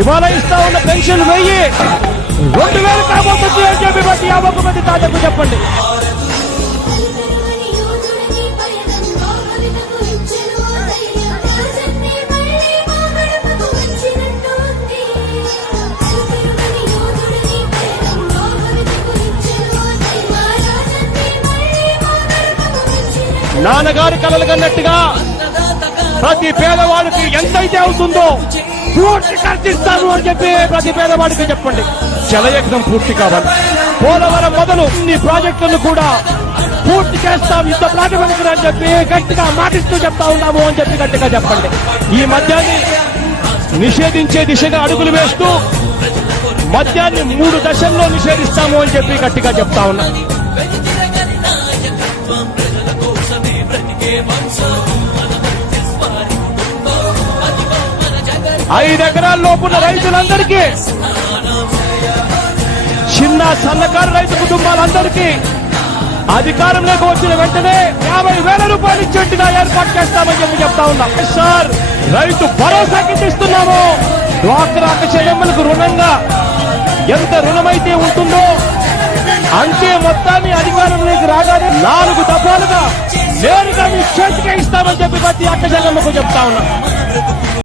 ఇవాళ ఇస్తా ఉన్న పెన్షన్ 1000-2000 కాబోతుంది అని చెప్పి ప్రతి 50 మంది తాతకు చెప్పండి. నాన్నగారు కలలు కన్నట్టుగా ప్రతి పేదవాడికి ఎంతైతే అవుతుందో పూర్తి ఖర్చిస్తాను అని చెప్పి ప్రతి పేదవాడికి చెప్పండి. జలయజ్ఞం పూర్తి కావాలి. పోలవరం మొదలు ఈ ప్రాజెక్టులను కూడా పూర్తి చేస్తాం యుద్ధ ప్రాతిపదికన అని చెప్పి గట్టిగా మాటిస్తూ చెప్తా ఉన్నాము అని చెప్పి గట్టిగా చెప్పండి. ఈ మద్యాన్ని నిషేధించే దిశగా అడుగులు వేస్తూ మద్యాన్ని 3 దశల్లో నిషేధిస్తాము అని చెప్పి గట్టిగా చెప్తా ఉన్నాం. 5 ఎకరాల లోపున్న రైతులందరికీ, చిన్న సన్నకారు రైతు కుటుంబాలందరికీ అధికారంలోకి వచ్చిన వెంటనే 50,000 రూపాయలు ఇచ్చేట్టుగా ఏర్పాటు చేస్తామని చెప్పి చెప్తా ఉన్నాం. సార్, రైతు భరోసా కిందిస్తున్నాము. డ్వాక్రా చెల్లెమ్మలకు రుణంగా ఎంత రుణమైతే ఉంటుందో అంతే మొత్తాన్ని అధికారంలోకి రాగానే 4 దఫాలుగా నేరుగా మీ చేతికే ఇస్తామని చెప్పి ప్రతి అక్క చెల్లెమ్మకు చెప్తా ఉన్నాం.